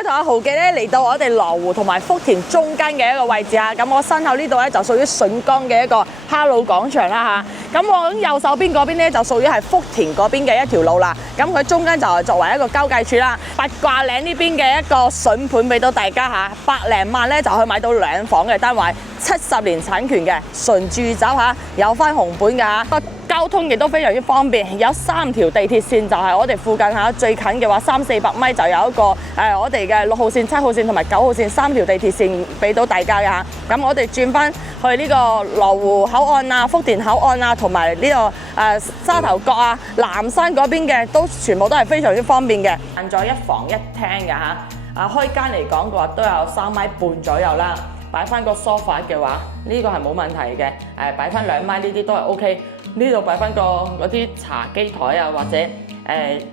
日同阿豪記咧嚟到我哋羅湖同埋福田中間嘅一個位置啊，咁我身後呢度咧就屬於筍崗嘅一個哈魯廣場啦嚇，咁我右手邊嗰邊咧就屬於係福田嗰邊嘅一條路啦，咁佢中間就係作為一個交界處啦。八卦嶺呢邊嘅一個筍盤俾到大家嚇，100零萬咧就可以買到2房嘅單位，70年產權嘅純住宅嚇，有翻紅本嘅嚇。交通亦都非常之方便，有3條地鐵線就係我哋附近嚇，最近嘅話300-400米就有一個我哋嘅6號線、7號線同埋9號線3條地鐵線俾到大家嘅嚇。咁我哋轉翻去呢個羅湖口岸啊、福田口岸啊，同埋呢個沙頭角啊、南山嗰邊嘅都全部都係非常之方便嘅。間咗1房1廳嘅嚇，開間嚟講嘅話都有3米半左右啦。擺翻個 sofa 嘅話，呢個係冇問題嘅。擺翻2米呢啲都係 OK。呢度擺翻個嗰啲茶幾台啊，或者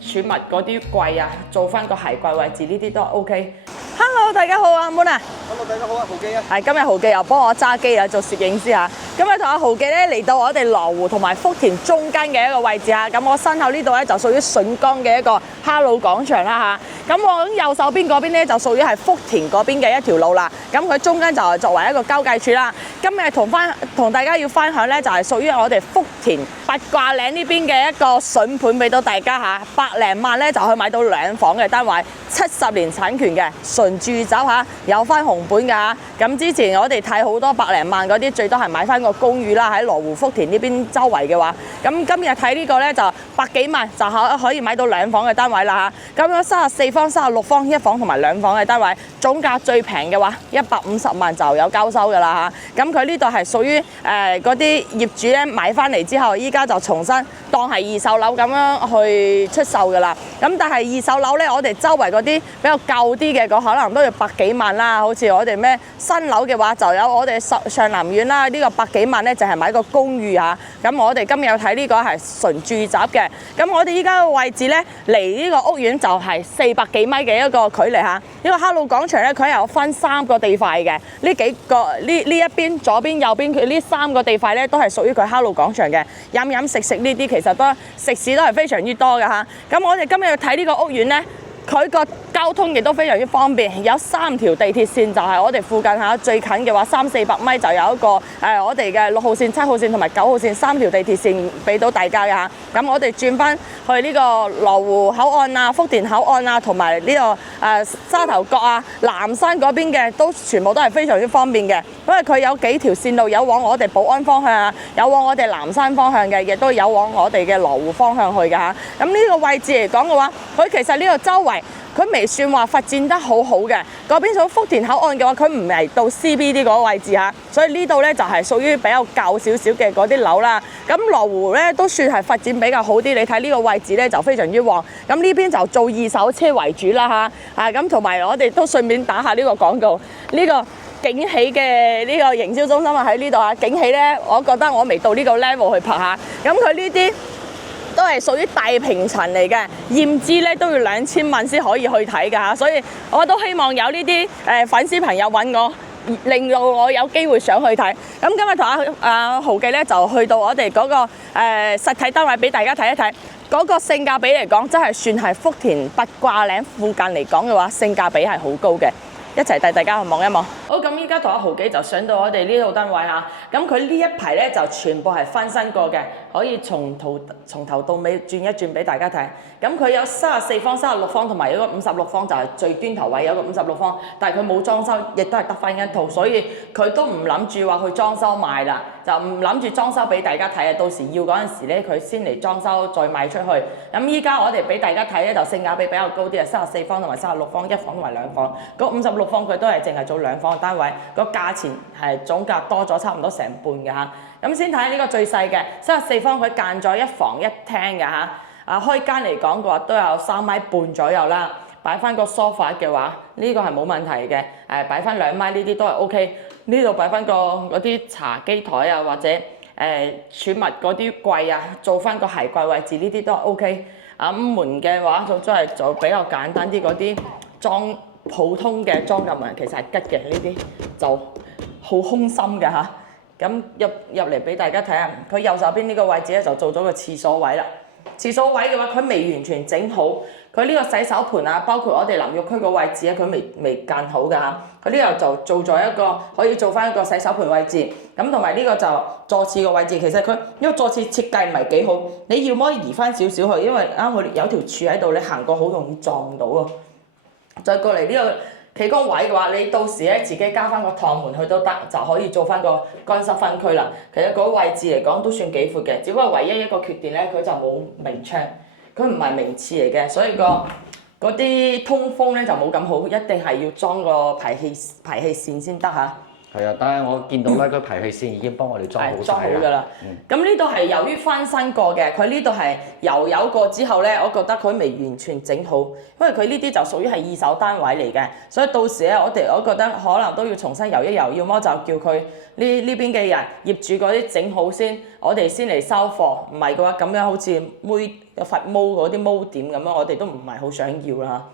儲物嗰啲櫃啊，做翻個鞋櫃位置，呢啲都係 OK。Hello， 大家好啊，阿 Moon 啊。Hello， 大家好啊，豪記啊。係今日豪記又幫我揸機啊，做攝影師嚇。今日同阿豪記咧嚟到我哋羅湖同埋福田中間嘅一個位置啊，咁我身後呢度咧就屬於筍崗嘅一個哈魯廣場啦嚇。咁我右手邊嗰邊咧就屬於係福田嗰邊嘅一條路啦，咁佢中間就係作為一個交界處啦。今日同大家要分享咧就係屬於我哋福田八卦嶺呢邊嘅一個筍盤俾到大家嚇，100零萬咧就可以買到2房嘅單位，70年產權嘅純住宅嚇，有翻紅本嘅嚇。咁之前我哋睇好多100零萬嗰啲，最多係買翻個公寓啦，喺羅湖福田呢邊周圍嘅話，咁今日睇呢個咧就100幾萬就可以買到2房嘅單位啦嚇。咁樣34方、36方1房同埋2房嘅單位，總價最平嘅話150萬就有交收㗎啦嚇。咁佢呢度係屬於嗰啲業主咧買翻嚟之後，依家就重新當係二手樓咁樣去出售㗎啦。咁但係二手樓咧，我哋周圍嗰啲比較舊啲嘅，可能都要100幾萬啦。好似我哋咩新樓嘅話，就有我哋上南苑啦，呢個100幾萬咧就係買個公寓嚇。咁我哋今日有睇呢個係純住宅嘅。咁我哋依家嘅位置咧，離呢個屋苑就係400幾米嘅一個距離嚇。呢個哈魯廣場咧，佢係有分3個地塊嘅。呢一邊、左邊、右邊，佢呢3個地塊咧都係屬於佢哈魯廣場嘅。飲食呢啲其實都食肆都係非常之多嘅嚇。咁我哋今日要睇呢個屋苑咧，佢個交通亦都非常之方便，有3條地鐵線就係我哋附近嚇，最近嘅話300-400米就有一個我哋嘅6號線、7號線同埋9號線3條地鐵線俾到大家嘅嚇。咁我哋轉翻去呢個羅湖口岸啊、福田口岸啊，同埋呢個沙頭角啊、南山嗰邊嘅都全部都係非常之方便嘅，因為佢有幾條線路，有往我哋寶安方向啊，有往我哋南山方向嘅，亦都有往我哋嘅羅湖方向去嘅嚇。咁呢個位置嚟講嘅話，佢其實呢個周圍佢未算話發展得好好嘅，嗰邊屬福田口岸嘅話，佢唔係到 CBD 嗰個位置嚇，所以呢度咧就係屬於比較舊少少嘅嗰啲樓啦。咁羅湖咧都算係發展比較好啲，你睇呢個位置咧就非常之旺。咁呢邊就做2手車為主啦嚇，咁同埋我哋都順便打下呢個廣告，呢個景喜嘅呢個營銷中心啊喺呢度啊，景喜咧，我覺得我未到呢個 level 去拍下，咁佢呢啲都係屬於大平層嚟嘅，驗資咧都要2000萬先可以去睇㗎嚇，所以我都希望有呢啲粉絲朋友揾我，令到我有機會上去睇。咁今日同阿豪記咧就去到我哋嗰個實體單位俾大家睇一睇，嗰個性價比嚟講，真係算係福田八卦嶺附近嚟講嘅話，性價比係好高嘅。一齊帶大家去望一望。好，咁依家同阿豪記就上到我哋呢度單位嚇，咁佢呢一排咧就全部係翻新過嘅，可以從頭到尾轉一轉俾大家睇。咁佢有34方、36方同埋有個56方，就係最端頭位有個56方，但係佢冇裝修，亦都係得翻一套，所以佢都唔諗住話去裝修賣啦，就唔諗住裝修俾大家睇啊。到時要嗰陣時咧，佢先嚟裝修再賣出去。咁依家我哋俾大家睇咧，就性價比比較高啲啊，34方同埋36方1房同埋2房，嗰56方佢都係淨係做2房嘅單位，個價錢係總價多咗差唔多成半嘅嚇。咁先睇下呢個最細嘅34方，佢間咗1房1廳嘅嚇。開間嚟講嘅話都有3米半左右啦。擺翻個 sofa 嘅話，呢個係冇問題嘅。擺翻2米呢啲都係 OK。呢度擺翻個嗰啲茶幾台啊，或者儲物嗰啲櫃啊，做翻個鞋櫃位置，呢啲都係 OK。咁門嘅話就真係就比較簡單啲，嗰啲普通嘅裝入門其實係吉嘅，呢啲就好空心嘅嚇。咁入嚟俾大家睇下，佢右手邊呢個位置咧就做咗個廁所位啦。廁所位嘅話，佢未完全整好，佢呢個洗手盆啊，包括我哋淋浴區個位置啊，佢未間好㗎嚇。佢呢度就做咗一個可以做翻一個洗手盆位置，咁同埋呢個就坐廁個位置。其實佢因為坐廁設計唔係幾好，你要麼移翻少少去，因為啱我哋有條柱喺度，你行過好容易撞到啊。再過嚟呢個企缸位嘅話，你到時咧自己加翻個趟門去都得，就可以做翻個乾濕分區啦。其實嗰個位置嚟講都算幾闊嘅，只不過唯一一個缺點咧，佢就冇明窗，佢唔係明廁嚟嘅，所以嗰啲通風咧就冇咁好，一定係要裝個排氣扇先得嚇。係啊，但係我見到咧，佢排氣扇已經幫我哋裝好㗎啦。咁呢度係由於翻新過嘅，佢呢度係油過之後咧，我覺得佢未完全整好，因為佢呢啲就屬於係二手單位嚟嘅，所以到時咧我覺得可能都要重新油一油，要麼就叫佢呢邊嘅人業主嗰啲整好先，我哋先嚟收貨。唔係嘅話，咁樣好似有發毛嗰啲毛點咁樣，我哋都唔係好想要啦。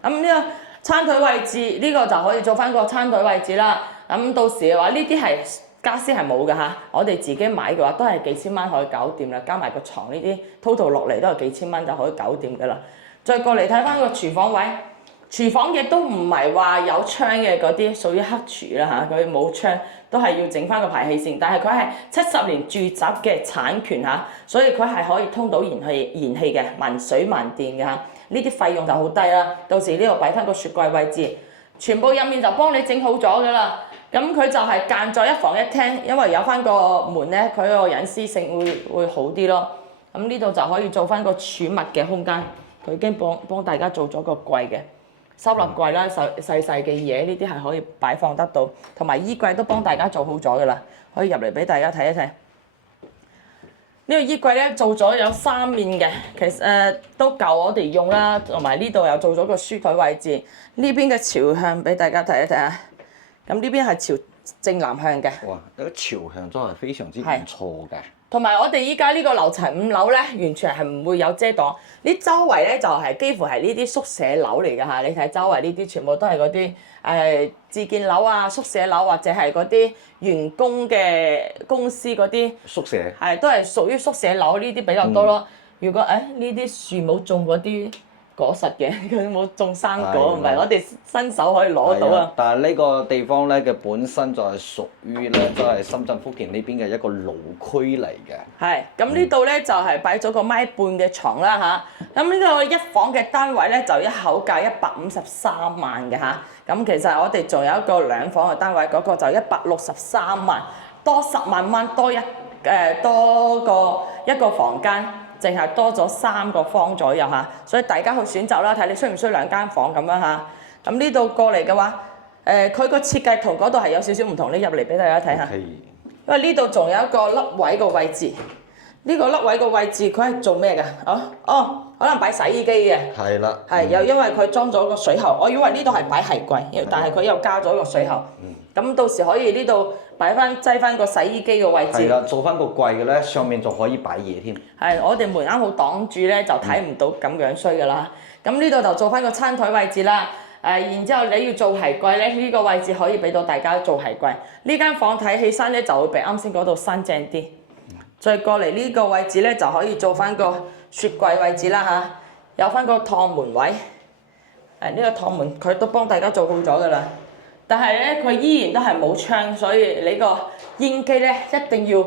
咁呢個餐台位置呢個就可以做翻個餐台位置啦。咁到時嘅話，呢啲係家私係冇嘅嚇，我哋自己買嘅話都係幾千蚊可以搞掂啦，加埋個床呢啲 total 落嚟都係幾千蚊就可以搞掂嘅啦。再過嚟睇翻個廚房位，廚房亦都唔係話有窗嘅嗰啲，屬於黑廚啦嚇，佢冇窗都係要整翻個排氣扇，但係佢係70年住宅嘅產權嚇，所以佢係可以通到燃氣嘅，慢水慢電嘅嚇，呢啲費用就好低啦。到時呢度擺翻個雪櫃位置，全部入面就幫你整好咗嘅啦。咁佢就係間咗一房一廳，因為有翻個門咧，佢個隱私性會好啲咯。咁呢度就可以做翻個儲物嘅空間，佢已經幫大家做咗個櫃嘅收納櫃啦，細嘅嘢呢啲係可以擺放得到，同埋衣櫃都幫大家做好咗噶啦，可以入嚟俾大家睇一睇。呢個衣櫃咧做咗有3面嘅，其實都夠我哋用啦，同埋呢度又做咗個書枱位置，呢邊嘅朝向俾大家睇一睇啊。咁呢邊係朝正南向嘅。哇！呢個朝向真係非常之唔錯嘅。同埋我哋依家呢個樓層5樓咧，完全係唔會有遮擋。呢周圍咧就係幾乎係呢啲宿舍樓嚟㗎嚇。你睇周圍呢啲全部都係嗰啲自建樓啊、宿舍樓或者係嗰啲員工嘅公司嗰啲宿舍。係都係屬於宿舍樓呢啲比較多咯。如果呢啲樹冇種嗰啲果實嘅，佢冇種生果，唔係我哋新手可以攞到啊！但係呢個地方咧嘅本身就係屬於咧，即係深圳福田呢邊嘅一個老區嚟嘅。係，咁呢度咧就係擺咗個米半嘅床啦嚇。咁呢個一房嘅單位咧就一口價153萬嘅嚇。咁其實我哋仲有一個2房嘅單位，嗰個就163萬，多10萬蚊，多一個房間。淨係多咗3個方左右嚇，所以大家去選擇啦，睇你需唔需要2間房咁樣嚇。咁呢度過嚟嘅話，佢個設計同嗰度係有少少唔同，你入嚟俾大家睇下。因為呢度仲有一個凹位個位置，呢個凹位個位置佢係做咩㗎？可能擺洗衣機嘅。係啦。係又因為佢裝咗個水喉，我以為呢度係擺鞋櫃，但係佢又加咗個水喉。咁到時可以呢度擠翻個洗衣機嘅位置。係啦，做翻個櫃嘅咧，上面仲可以擺嘢添。係，我哋門啱好擋住咧，就睇唔到咁樣衰噶啦。咁呢度就做翻個餐台位置啦。然之後你要做鞋櫃咧，呢個位置可以俾到大家做鞋櫃。呢間房睇起身咧就會比啱先嗰度新淨啲。再過嚟呢個位置咧就可以做翻個雪櫃位置啦嚇，有翻個趟門位。呢個趟門佢都幫大家做好咗噶啦。但係咧，佢依然都係冇窗，所以你個煙機咧一定要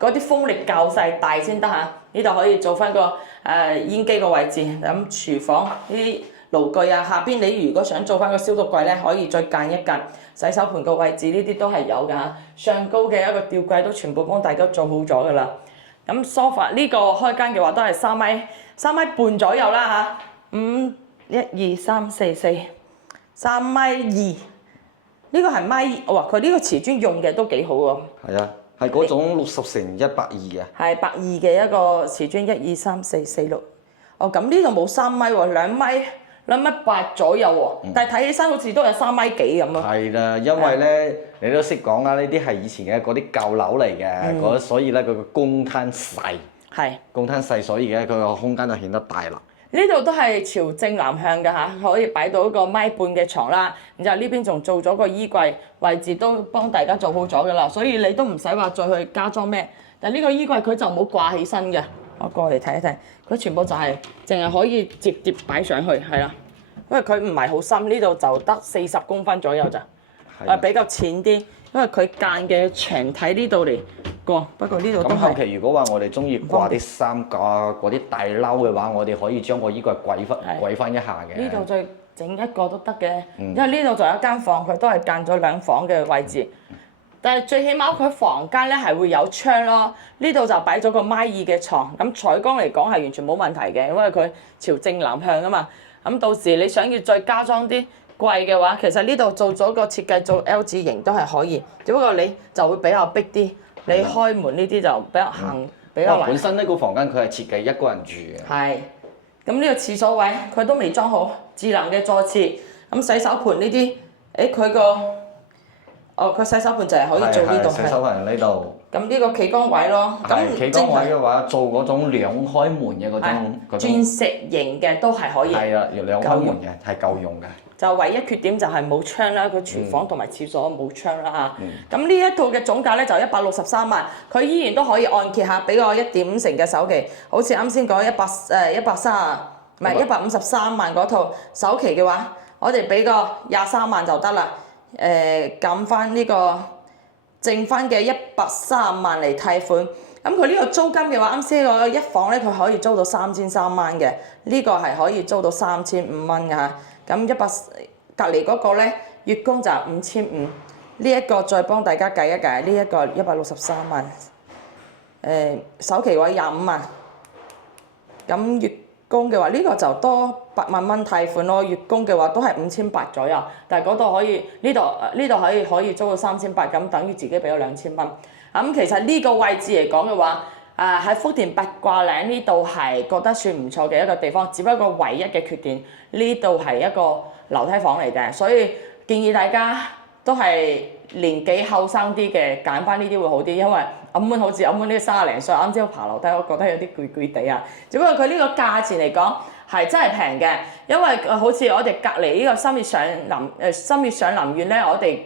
嗰啲風力較細大先得嚇。呢度可以做翻個煙機個位置。咁廚房呢啲爐具啊，下邊你如果想做翻個消毒櫃咧，可以再間一間。洗手盆個位置呢啲都係有㗎嚇。上高嘅一個吊櫃都全部幫大家做好咗㗎啦。咁 sofa 呢個開間嘅話都係3米半左右啦嚇。1、2、3、4、3米2。呢個係米，哇！佢呢個瓷磚用嘅都幾好喎。係啊，係嗰種60×120嘅。係120嘅一個瓷磚，1、2、3、4、4、6。咁呢度冇3米喎，2米8左右喎。但係睇起身好似都有3米幾咁咯。係啦，因為咧你都識講啦，呢啲係以前嘅嗰啲舊樓嚟嘅，所以咧佢個公攤細。係。公攤細，所以咧佢個空間就顯得大啦。呢度都係朝正南向嘅嚇，可以擺到一個米半嘅床啦。然之後呢邊仲做咗個衣櫃位置，都幫大家做好咗嘅啦。所以你都唔使話再去加裝咩。但係呢個衣櫃佢就冇掛起身嘅，我過嚟睇一睇，佢全部就係淨係可以直接擺上去，係啦，因為佢唔係好深，呢度就得40公分左右咋，比較淺啲，因為佢間嘅長睇呢度嚟過，不過呢度都係。咁後期如果話我哋中意掛啲衫掛嗰啲大褸嘅話，我哋可以將個衣櫃櫃翻一下嘅。呢度再整一個都得嘅，因為呢度仲有一間房，佢都係間咗2房嘅位置。但係最起碼佢房間咧係會有窗咯，呢度就擺咗個米二嘅床，咁採光嚟講係完全冇問題嘅，因為佢朝正南向啊嘛。咁到時你想要再加裝啲櫃嘅話，其實呢度做咗個設計做 L 字形都係可以，只不過你就會比較逼啲，你開門呢啲就比較行比較難。本身呢個房間佢係設計一個人住嘅。係，咁呢個廁所位佢都未裝好，智能嘅坐廁，咁洗手盆呢啲，佢個。佢洗手盆就係可以做呢度，洗手盆呢度。咁呢個企缸位咯，咁企缸位嘅話，做嗰種兩開門嘅嗰種鑽石型嘅都係可以。係啊，兩開門嘅係夠用嘅。就唯一缺點就係冇窗啦，佢廚房同埋廁所冇窗啦嚇。咁呢一套嘅總價咧就163萬，佢依然都可以按揭下，俾個1.5成嘅首期，好似啱先講153萬嗰套首期嘅話，我哋俾個23萬就得啦。減翻呢個剩翻嘅130萬嚟貸款，咁佢呢個租金嘅話，啱先個一房咧，佢可以租到3300蚊嘅，呢個係可以租到3500蚊嘅嚇。咁隔離嗰個咧，月供就5500，呢一個再幫大家計一計，呢一個163萬，首期嘅話25萬，咁月供嘅話呢個就多8萬蚊貸款咯，月供嘅話都係5800左右，但係嗰度可以呢度可以租到3800，咁等於自己俾咗2000蚊。咁其實呢個位置嚟講嘅話，喺福田八卦嶺呢度係覺得算唔錯嘅一個地方，只不過唯一嘅缺點呢度係一個樓梯房嚟嘅，所以建議大家都係年紀後生啲嘅揀翻呢啲會好啲，因為阿妹好似阿妹呢30零歲，啱先爬樓梯，我覺得有啲攰攰地啊。只不過佢呢個價錢嚟講係真係平嘅，因為好似我哋隔離呢個深悅上林苑咧，我哋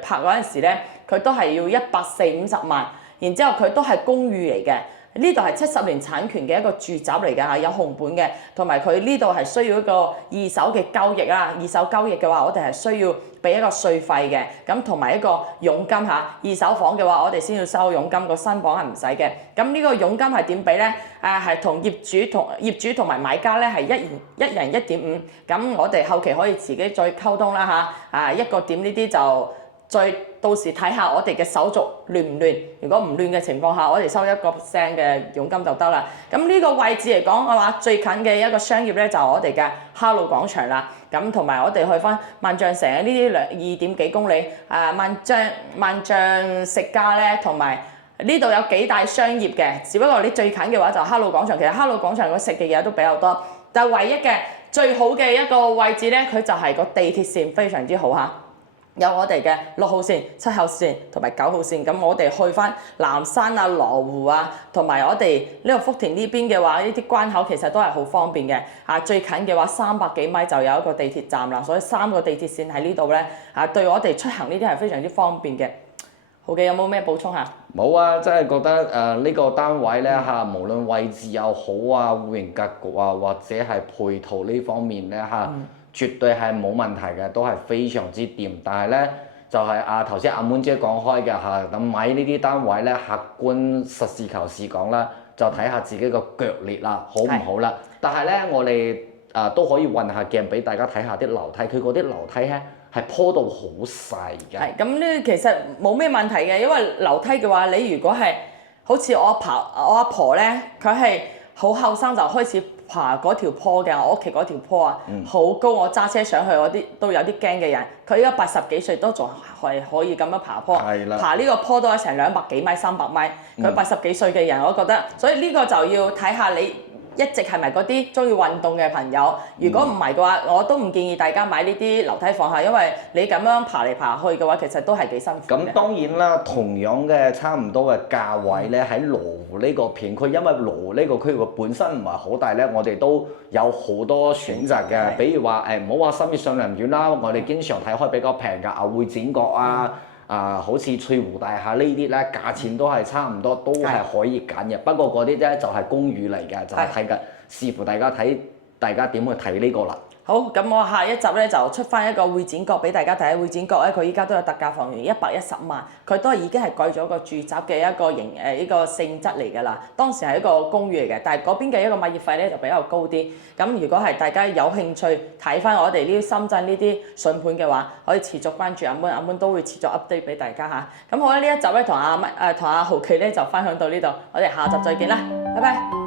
拍嗰陣時咧，佢都係要140-150萬，然之後佢都係公寓嚟嘅。呢度係70年產權嘅一個住宅嚟㗎嚇，有紅本嘅，同埋佢呢度係需要一個二手嘅交易啦。二手交易嘅話，我哋係需要俾一個稅費嘅，咁同埋一個佣金嚇。二手房嘅話，我哋先要收佣金，個新房係唔使嘅。咁呢個佣金係點俾咧？係同業主同埋買家咧係一人1.5。咁我哋後期可以自己再溝通啦嚇。一個點呢啲就。再到時睇下我哋嘅手續亂唔亂，如果唔亂嘅情況下，我哋收1%嘅佣金就得啦。咁呢個位置嚟講嘅話，最近嘅一個商業咧就係我哋嘅哈魯廣場啦。咁同埋我哋去翻萬象城呢啲2點幾公里，萬象食家咧，同埋呢度有幾大商業嘅。只不過你最近嘅話就哈魯廣場，其實哈魯廣場個食嘅嘢都比較多，但係唯一嘅最好嘅一個位置咧，佢就係個地鐵線非常之好嚇。有我哋嘅6號線、7號線同埋9號線，咁我哋去翻南山啊、羅湖啊，同埋我哋呢個福田呢邊嘅話，呢啲關口其實都係好方便嘅。最近嘅話300幾米就有一個地鐵站啦，所以3個地鐵線喺呢度咧，對我哋出行呢啲係非常之方便嘅。好嘅，有冇咩補充下？冇啊，真係覺得呢個單位咧嚇，無論位置又好啊、戶型格局啊，或者係配套呢方面咧嚇。絕對係冇問題嘅，都係非常之掂。但係咧，就係頭先阿滿姐講開嘅嚇，咁買呢啲單位咧，客觀實事求是講啦，就睇下自己個腳力啦，好唔好啦。但係咧，我哋都可以運下鏡俾大家睇下啲樓梯，佢嗰啲樓梯咧係鋪到好細嘅。係，咁呢其實冇咩問題嘅，因為樓梯嘅話，你如果係好似我阿婆咧，佢係好後生就開始爬嗰條坡嘅，我屋企嗰條坡啊，好高，我揸車上去嗰啲都有啲驚嘅人。佢而家80幾歲都仲係可以咁樣爬坡，爬呢個坡都係成200幾米、300米。佢80幾歲嘅人，我覺得，所以呢個就要睇下你一直係咪嗰啲中意運動嘅朋友。如果唔係嘅話，我都唔建議大家買呢啲樓梯房嚇，因為你咁樣爬嚟爬去嘅話，其實都係幾辛苦嘅。咁當然啦，同樣嘅差唔多嘅價位咧，喺羅湖呢個片區，因為羅湖呢個區域本身唔係好大咧，我哋都有好多選擇嘅。比如話唔好話深悅上林苑啦，我哋經常睇開比較平嘅會展閣啊。好似翠湖大廈呢啲咧，價錢都係差唔多，都係可以揀嘅。不過嗰啲咧就係公寓嚟嘅，就係睇緊，視乎大家點去睇呢個啦。好，咁我下一集咧就出翻一個會展閣俾大家睇。會展閣咧，佢依家都有特價房源110萬，佢都係已經係改咗個住宅嘅一個呢個性質嚟㗎啦。當時係一個公寓嚟嘅，但係嗰邊嘅一個物業費咧就比較高啲。咁如果係大家有興趣睇翻我哋呢啲深圳呢啲筍盤嘅話，可以持續關注阿 Moon，阿 Moon 都會持續 update 俾大家嚇。咁好啦，呢一集咧同阿豪奇咧就分享到呢度，我哋下集再見啦，拜拜。